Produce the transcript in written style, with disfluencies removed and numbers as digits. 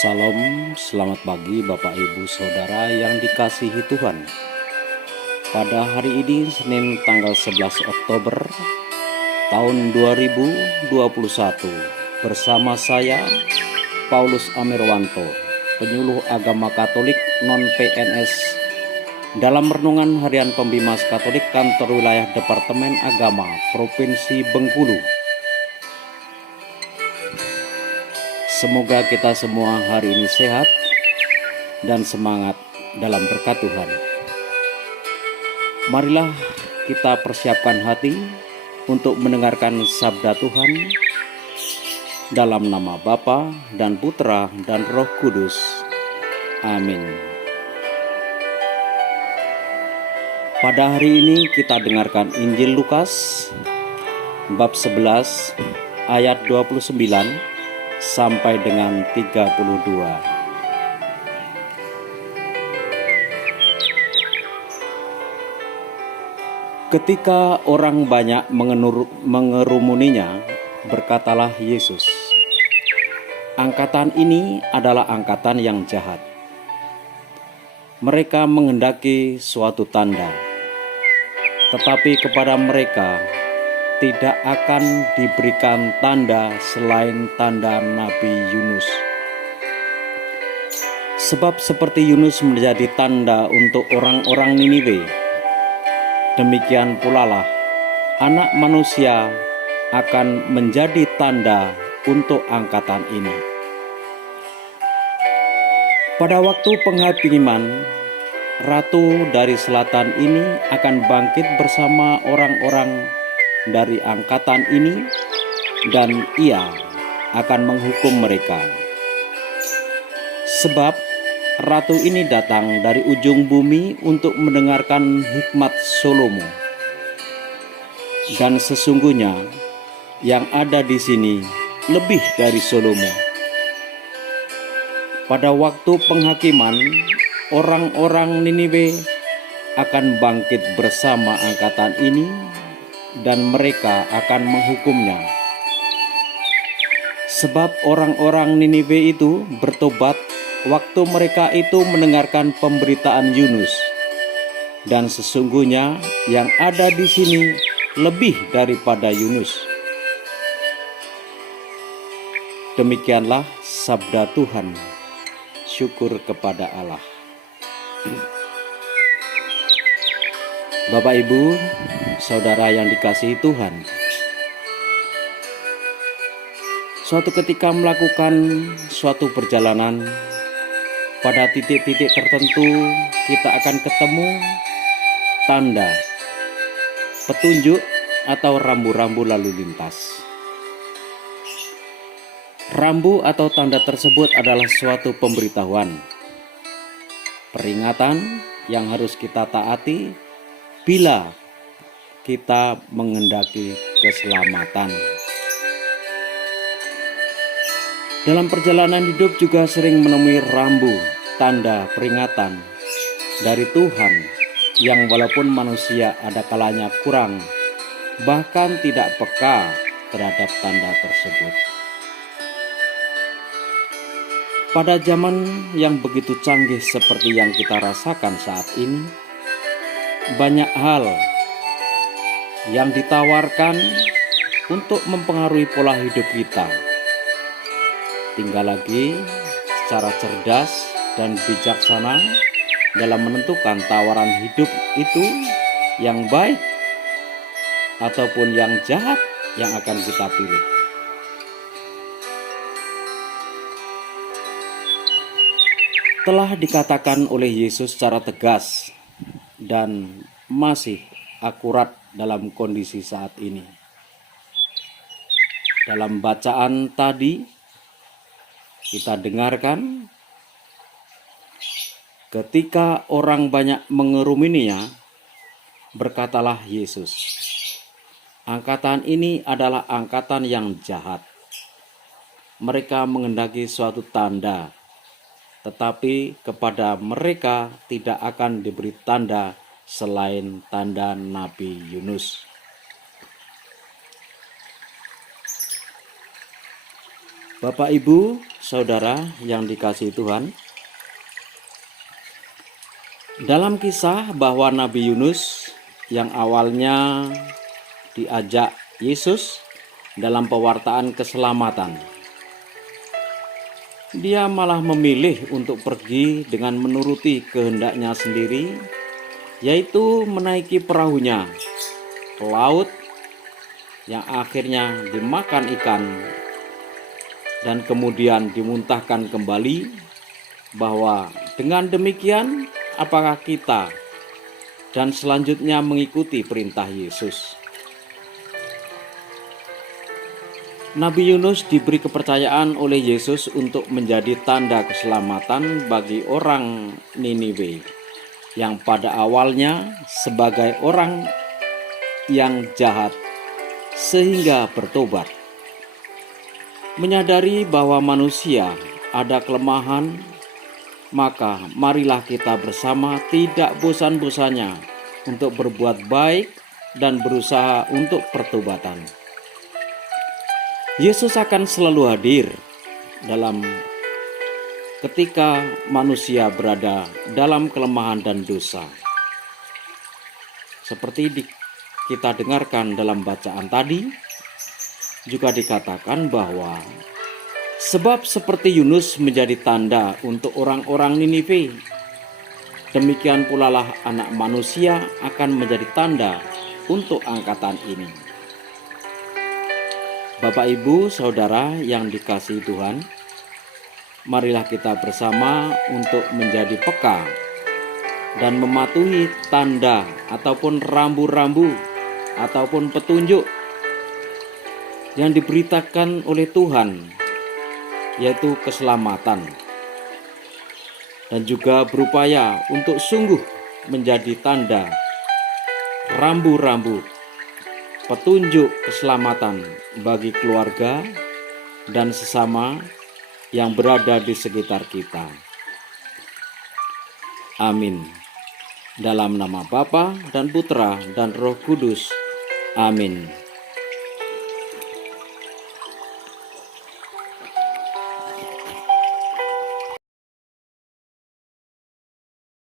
Salam, selamat pagi Bapak Ibu Saudara yang dikasihi Tuhan. Pada hari ini Senin tanggal 11 Oktober tahun 2021 bersama saya Paulus Amirwanto, penyuluh agama Katolik non-PNS dalam renungan harian Pembimas Katolik Kantor Wilayah Departemen Agama Provinsi Bengkulu. Semoga kita semua hari ini sehat dan semangat dalam berkat Tuhan. Marilah kita persiapkan hati untuk mendengarkan sabda Tuhan dalam nama Bapa dan Putra dan Roh Kudus. Amin. Pada hari ini kita dengarkan Injil Lukas bab 11 ayat 29 sampai dengan 32. Ketika orang banyak mengerumuninya, berkatalah Yesus, "Angkatan ini adalah angkatan yang jahat. Mereka menghendaki suatu tanda, tetapi kepada mereka tidak akan diberikan tanda selain tanda Nabi Yunus. Sebab seperti Yunus menjadi tanda untuk orang-orang Niniwe, demikian pula lah Anak Manusia akan menjadi tanda untuk angkatan ini." Pada waktu penghakiman, Ratu dari Selatan ini akan bangkit bersama orang-orang dari angkatan ini, dan ia akan menghukum mereka. Sebab ratu ini datang dari ujung bumi untuk mendengarkan hikmat Salomo. Dan sesungguhnya yang ada di sini lebih dari Salomo. Pada waktu penghakiman, orang-orang Niniwe akan bangkit bersama angkatan ini, dan mereka akan menghukumnya. Sebab orang-orang Niniwe itu bertobat waktu mereka itu mendengarkan pemberitaan Yunus, dan sesungguhnya yang ada di sini lebih daripada Yunus. Demikianlah sabda Tuhan. Syukur kepada Allah. Bapak Ibu, Saudara yang dikasihi Tuhan, suatu ketika melakukan suatu perjalanan, pada titik-titik tertentu kita akan ketemu tanda, petunjuk atau rambu-rambu lalu lintas. Rambu atau tanda tersebut adalah suatu pemberitahuan, peringatan yang harus kita taati bila kita menghendaki keselamatan. Dalam perjalanan hidup juga sering menemui rambu, tanda, peringatan dari Tuhan yang walaupun manusia ada kalanya kurang, bahkan tidak peka terhadap tanda tersebut. Pada zaman yang begitu canggih seperti yang kita rasakan saat ini, banyak hal yang ditawarkan untuk mempengaruhi pola hidup kita. Tinggal lagi secara cerdas dan bijaksana dalam menentukan tawaran hidup itu yang baik ataupun yang jahat yang akan kita pilih. Telah dikatakan oleh Yesus secara tegas dan masih akurat dalam kondisi saat ini. Dalam bacaan tadi kita dengarkan, ketika orang banyak mengerumuninya, berkatalah Yesus, "Angkatan ini adalah angkatan yang jahat. Mereka menghendaki suatu tanda, tetapi kepada mereka tidak akan diberi tanda selain tanda Nabi Yunus." Bapak, Ibu, Saudara yang dikasihi Tuhan, dalam kisah bahwa Nabi Yunus yang awalnya diajak Yesus dalam pewartaan keselamatan, dia malah memilih untuk pergi dengan menuruti kehendaknya sendiri, yaitu menaiki perahunya ke laut yang akhirnya dimakan ikan dan kemudian dimuntahkan kembali. Bahwa dengan demikian apakah kita dan selanjutnya mengikuti perintah Yesus. Nabi Yunus diberi kepercayaan oleh Yesus untuk menjadi tanda keselamatan bagi orang Niniwe yang pada awalnya sebagai orang yang jahat sehingga bertobat. Menyadari bahwa manusia ada kelemahan, maka marilah kita bersama tidak bosan-bosannya untuk berbuat baik dan berusaha untuk pertobatan. Yesus akan selalu hadir dalam ketika manusia berada dalam kelemahan dan dosa. Seperti kita dengarkan dalam bacaan tadi, juga dikatakan bahwa sebab seperti Yunus menjadi tanda untuk orang-orang Niniwe, demikian pula lah Anak Manusia akan menjadi tanda untuk angkatan ini. Bapak, Ibu, Saudara yang dikasihi Tuhan, marilah kita bersama untuk menjadi peka dan mematuhi tanda ataupun rambu-rambu ataupun petunjuk yang diberitakan oleh Tuhan, yaitu keselamatan, dan juga berupaya untuk sungguh menjadi tanda rambu-rambu petunjuk keselamatan bagi keluarga dan sesama yang berada di sekitar kita. Amin. Dalam nama Bapa dan Putra dan Roh Kudus. Amin.